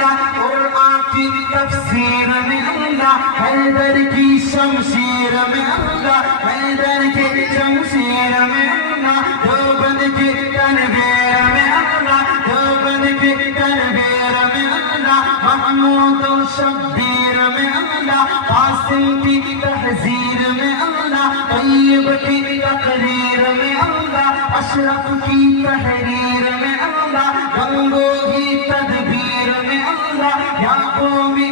اللہ قرآن کی تفسیر میں اللہ حیدر کی شمشیر میں اللہ حیدر کی شمشیر میں اللہ دیوبند کی تنویر میں اللہ دیوبند کی تنویر میں اللہ محمود و شبیر میں اللہ قاسم کی تحذیر میں اللہ طیب کی تقریر میں اللہ اشرف کی تحریر میں اللہ گنگو کی تدبیر میں اللہ یا قومی